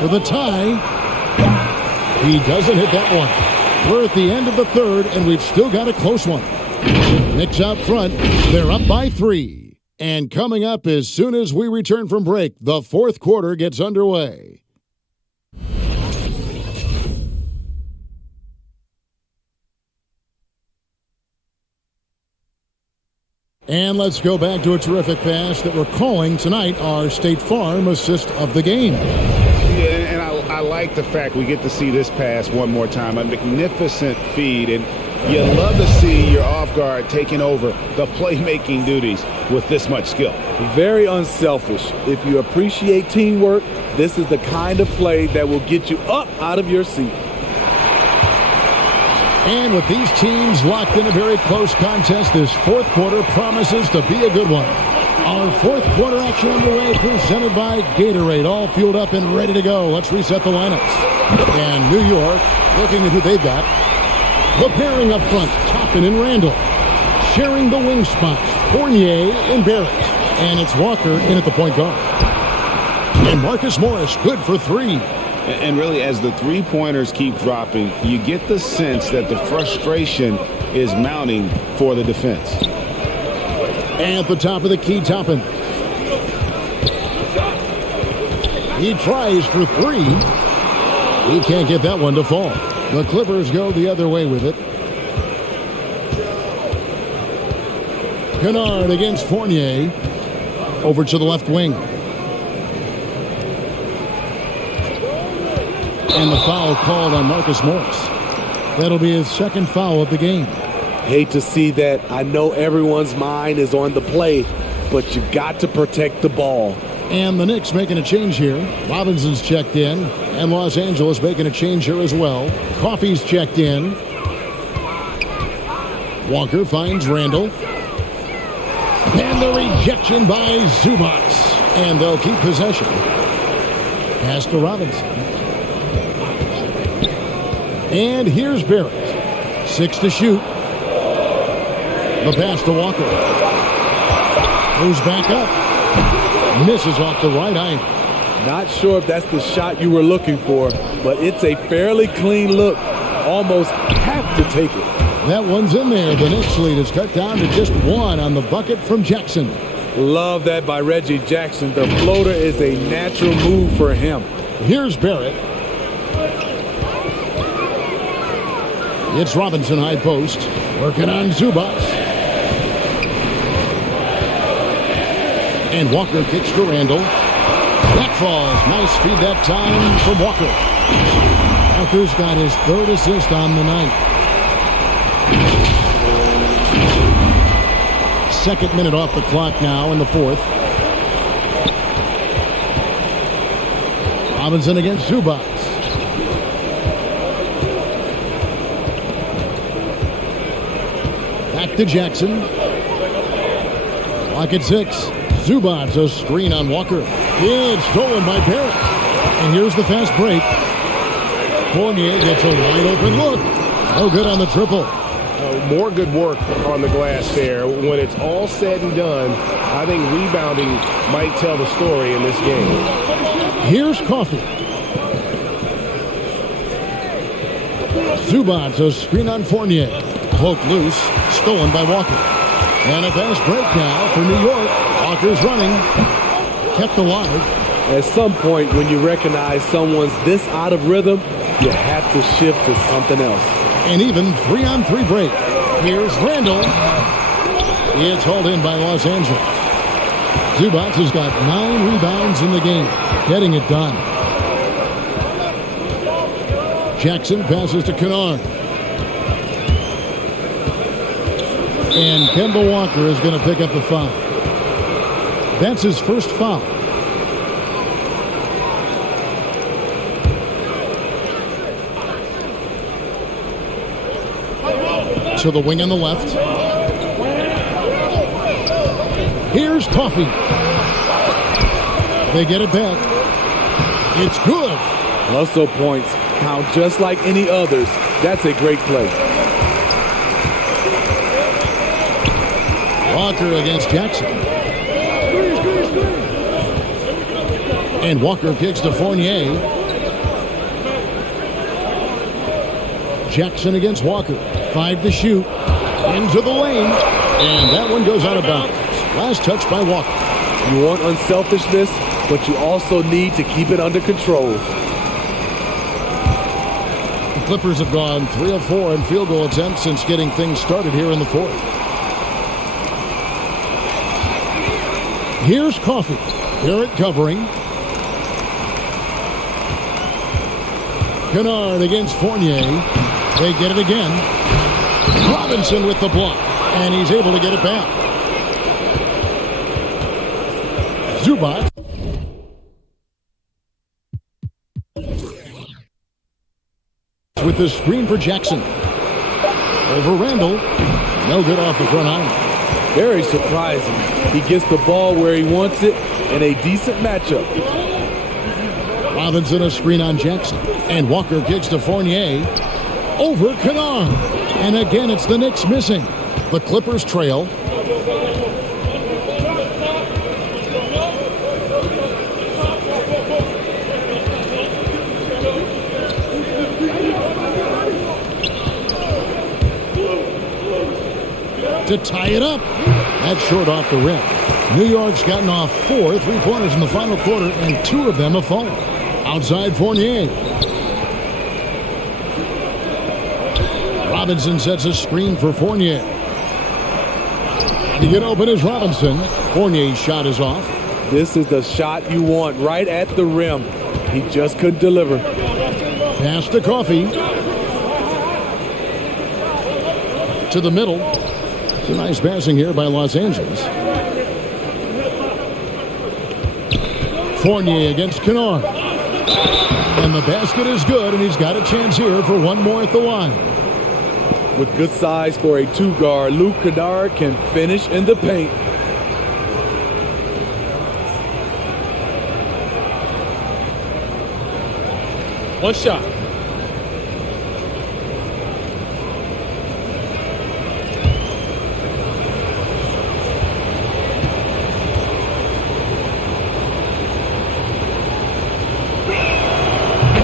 For the tie. He doesn't hit that one. We're at the end of the third, and we've still got a close one. Knicks out front. They're up by 3. And coming up as soon as we return from break, the fourth quarter gets underway. And let's go back to a terrific pass that we're calling tonight our State Farm assist of the game. Yeah, and I like the fact we get to see this pass one more time. A magnificent feed, and you love to see your off guard taking over the playmaking duties with this much skill. Very unselfish. If you appreciate teamwork, this is the kind of play that will get you up out of your seat. And with these teams locked in a very close contest, this fourth quarter promises to be a good one. Our fourth quarter action underway, presented by Gatorade, all fueled up and ready to go. Let's reset the lineups. And New York, looking at who they've got. The pairing up front, Toppin and Randall. Sharing the wing spots, Fournier and Barrett. And it's Walker in at the point guard. And Marcus Morris, good for 3. And really, as the three-pointers keep dropping, you get the sense that the frustration is mounting for the defense. And at the top of the key, Toppin. He tries for 3. He can't get that one to fall. The Clippers go the other way with it. Kennard against Fournier. Over to the left wing. And the foul called on Marcus Morris. That'll be his second foul of the game. Hate to see that. I know everyone's mind is on the play, but you got to protect the ball. And the Knicks making a change here. Robinson's checked in. And Los Angeles making a change here as well. Coffey's checked in. Walker finds Randall. And the rejection by Zubac. And they'll keep possession. Pass to Robinson. And here's Barrett. 6 to shoot. The pass to Walker. Moves back up. Misses off the right iron. Not sure if that's the shot you were looking for, but it's a fairly clean look. Almost have to take it. That one's in there. The Knicks lead is cut down to just 1 on the bucket from Jackson. Love that by Reggie Jackson. The floater is a natural move for him. Here's Barrett. It's Robinson high post. Working on Zubac. And Walker kicks to Randall. That falls. Nice feed that time from Walker. Now Walker's got his third assist on the night. Second minute off the clock now in the fourth. Robinson against Zubac. Back to Jackson. Clock at 6. Zubac, a screen on Walker. It's stolen by Barrett. And here's the fast break. Fournier gets a wide open look. No good on the triple. More good work on the glass there. When it's all said and done, I think rebounding might tell the story in this game. Here's Coffey. Zubac, a screen on Fournier. Poked loose, stolen by Walker. And a fast break now for New York. Walker's running, kept alive. At some point, when you recognize someone's this out of rhythm, you have to shift to something else. An even 3-on-3 break. Here's Randall. It's hauled in by Los Angeles. Zubac has got 9 rebounds in the game, getting it done. Jackson passes to Kennard. And Kemba Walker is going to pick up the foul. That's his first foul. To the wing on the left. Here's Coffey. They get it back. It's good. Bledsoe points count just like any others. That's a great play. Walker against Jackson. And Walker kicks to Fournier. Jackson against Walker. 5 to shoot. Into the lane. And that one goes out of bounds. Last touch by Walker. You want unselfishness, but you also need to keep it under control. The Clippers have gone 3 of 4 in field goal attempts since getting things started here in the fourth. Here's Coffey. Barrett covering. Kennard against Fournier. They get it again. Robinson with the block. And he's able to get it back. Zubac. With the screen for Jackson. Over Randall. No good off the front iron. Very surprising. He gets the ball where he wants it in a decent matchup. Robinson a screen on Jackson. And Walker kicks to Fournier. Over Kennard. And again, it's the Knicks missing. The Clippers trail. To tie it up. That's short off the rim. New York's gotten off 4 3-pointers in the final quarter, and 2 of them have fallen. Outside Fournier. Robinson sets a screen for Fournier. To get open is Robinson. Fournier's shot is off. This is the shot you want right at the rim. He just couldn't deliver. Pass to Coffey. To the middle. It's a nice passing here by Los Angeles. Fournier against Kennard. And the basket is good, and he's got a chance here for one more at the line. With good size for a 2-guard, Luke Kennard can finish in the paint. One shot.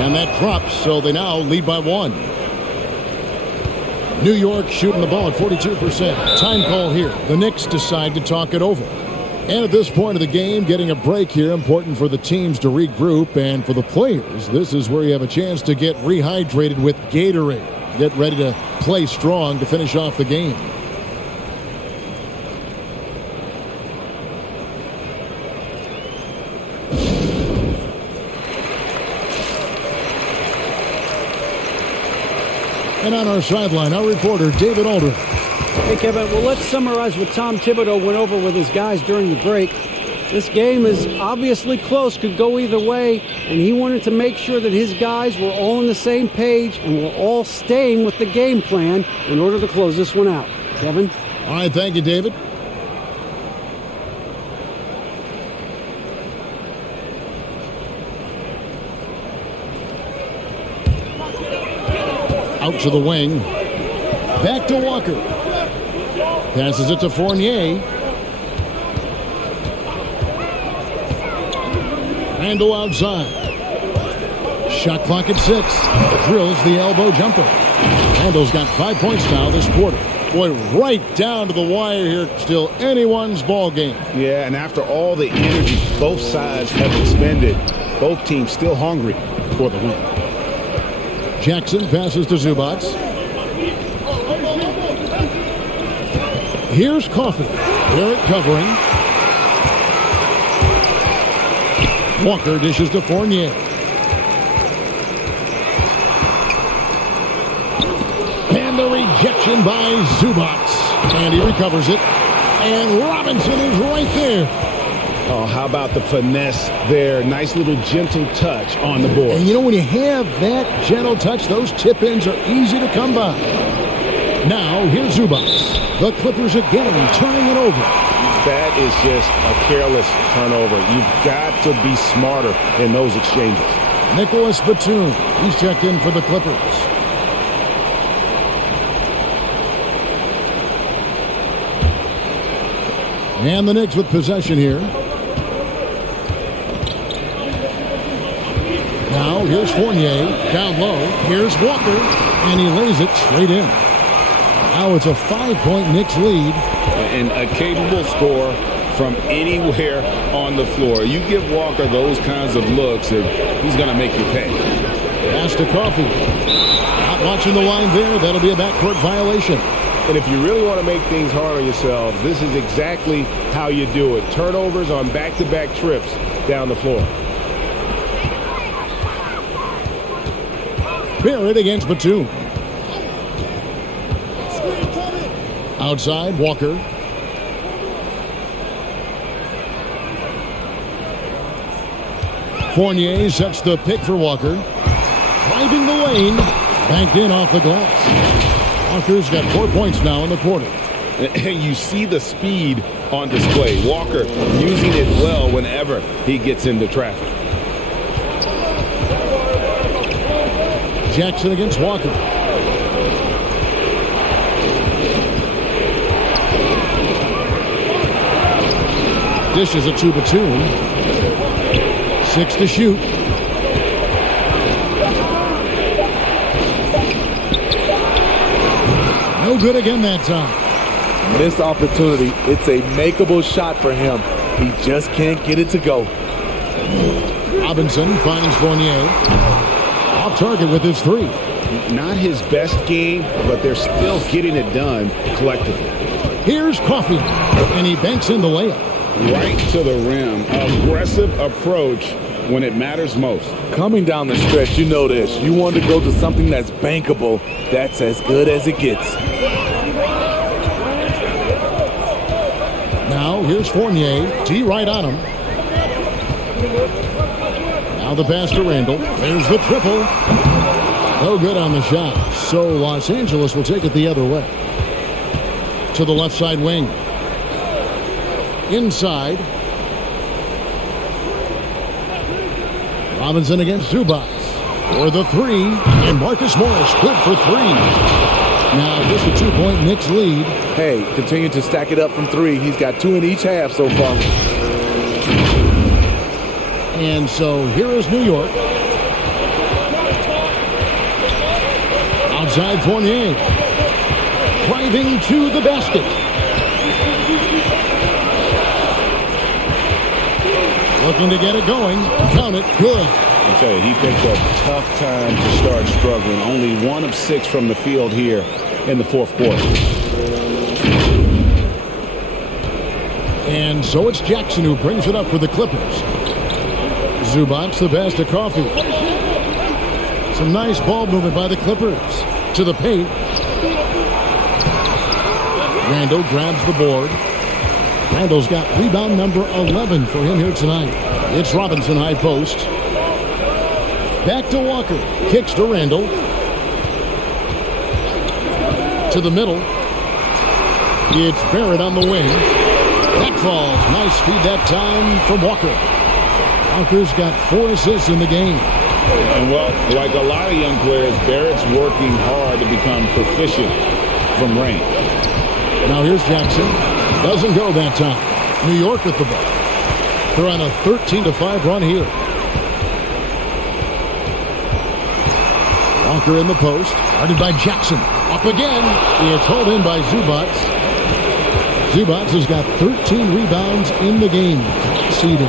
And that drops, so they now lead by 1. New York shooting the ball at 42%. Time call here. The Knicks decide to talk it over. And at this point of the game, getting a break here, important for the teams to regroup, and for the players, this is where you have a chance to get rehydrated with Gatorade. Get ready to play strong to finish off the game. And on our sideline, our reporter, David Aldridge. Hey, Kevin, well, let's summarize what Tom Thibodeau went over with his guys during the break. This game is obviously close, could go either way, and he wanted to make sure that his guys were all on the same page and were all staying with the game plan in order to close this one out. Kevin? All right, thank you, David. Out to the wing. Back to Walker. Passes it to Fournier. Randall outside. Shot clock at 6. Drills the elbow jumper. Randall's got 5 points now this quarter. Boy, right down to the wire here. Still anyone's ball game. Yeah, and after all the energy both sides have expended, both teams still hungry for the win. Jackson passes to Zubac. Here's Coffey. Barrett covering. Walker dishes to Fournier. And the rejection by Zubac. And he recovers it. And Robinson is right there. Oh, how about the finesse there? Nice little gentle touch on the board. And you know, when you have that gentle touch, those tip-ins are easy to come by. Now, here's Zubac. The Clippers again turning it over. That is just a careless turnover. You've got to be smarter in those exchanges. Nicholas Batum, he's checked in for the Clippers. And the Knicks with possession here. Now, here's Fournier, down low. Here's Walker, and he lays it straight in. Now it's a 5-point Knicks lead. And a capable scorer from anywhere on the floor. You give Walker those kinds of looks, and he's going to make you pay. Pass to Coffey. Not watching the line there. That'll be a backcourt violation. And if you really want to make things hard on yourselves, this is exactly how you do it. Turnovers on back-to-back trips down the floor. Barrett against Batum. Outside, Walker. Fournier sets the pick for Walker. Driving the lane. Banked in off the glass. Walker's got 4 points now in the quarter. And you see the speed on display. Walker using it well whenever he gets into traffic. Jackson against Walker. Dishes it to Batum. 6 to shoot. No good again that time. Missed opportunity. It's a makeable shot for him. He just can't get it to go. Robinson finds Fournier. Off target with his 3. Not his best game, but they're still getting it done collectively. Here's Coffey, and he banks in the layup. Right to the rim. Aggressive approach when it matters most. Coming down the stretch, you know this. You want to go to something that's bankable. That's as good as it gets. Now, here's Fournier. T right on him. Now the pass to Randall. There's the triple. No good on the shot. So Los Angeles will take it the other way. To the left side wing. Inside. Robinson against Zubac. For the 3. And Marcus Morris good for 3. Now just a 2-point Knicks lead. Hey, continue to stack it up from 3. He's got 2 in each half so far. And so here is New York. Outside Fournier. Driving to the basket. Looking to get it going. Count it. Good. I tell you, he picked a tough time to start struggling. Only 1 of 6 from the field here in the fourth quarter. And so it's Jackson who brings it up for the Clippers. Zubac the pass to Coffey. Some nice ball movement by the Clippers. To the paint. Randall grabs the board. Randall's got rebound number 11 for him here tonight. It's Robinson high post. Back to Walker. Kicks to Randall. To the middle. It's Barrett on the wing. That falls. Nice feed that time from Walker. Walker's got 4 assists in the game. And, well, like a lot of young players, Barrett's working hard to become proficient from range. Now here's Jackson. Doesn't go that time. New York with the ball. They're on a 13-5 run here. Walker in the post. Guarded by Jackson. Up again. It's hauled in by Zubats. Zubats has got 13 rebounds in the game. Seeded.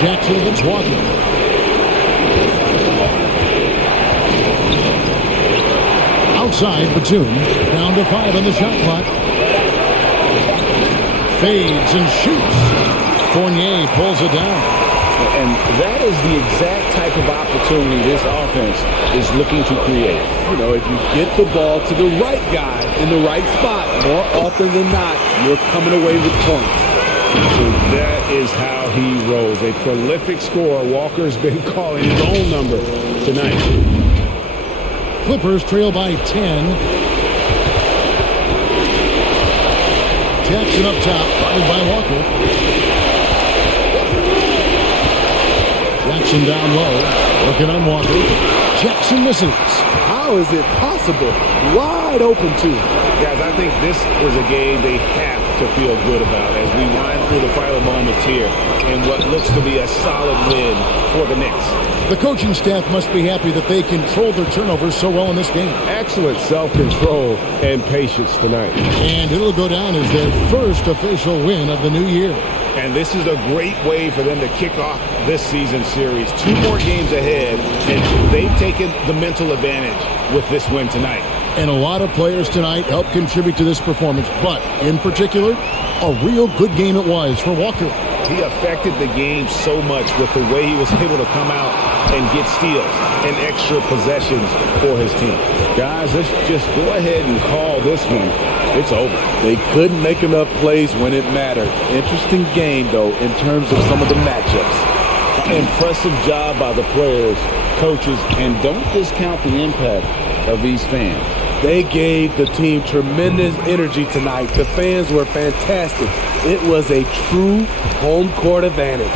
Jackson against Walker. Outside, Batum. Down to 5 on the shot clock. Fades and shoots. Fournier pulls it down. And that is the exact type of opportunity this offense is looking to create. You know, if you get the ball to the right guy in the right spot, more often than not, you're coming away with points. So that is how he rolls. A prolific scorer. Walker's been calling his own number tonight. Clippers trail by 10. Jackson up top, guarded by Walker. Jackson down low, working on Walker. Jackson misses. How is it possible? Wide open, too. Guys, I think this is a game they have to feel good about as we wind through the final moments here in what looks to be a solid win for the Knicks. The coaching staff must be happy that they controlled their turnovers so well in this game. Excellent self-control and patience tonight. And it'll go down as their first official win of the new year. And this is a great way for them to kick off this season series. 2 more games ahead, and they've taken the mental advantage with this win tonight. And a lot of players tonight helped contribute to this performance, but in particular, a real good game it was for Walker. He affected the game so much with the way he was able to come out and get steals and extra possessions for his team. Guys, let's just go ahead and call this one. It's over. They couldn't make enough plays when it mattered. Interesting game, though, in terms of some of the matchups. Impressive job by the players, coaches, and don't discount the impact of these fans. They gave the team tremendous energy tonight. The fans were fantastic. It was a true home court advantage.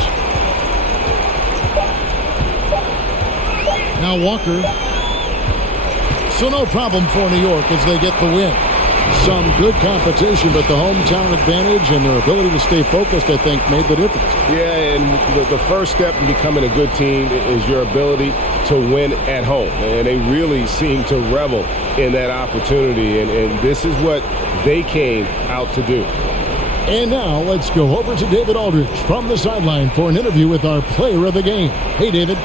Now Walker. So no problem for New York as they get the win. Some good competition, but the hometown advantage and their ability to stay focused, I think, made the difference. Yeah, and the first step in becoming a good team is your ability to win at home. And they really seem to revel in that opportunity. And this is what they came out to do. And now let's go over to David Aldridge from the sideline for an interview with our player of the game. Hey, David.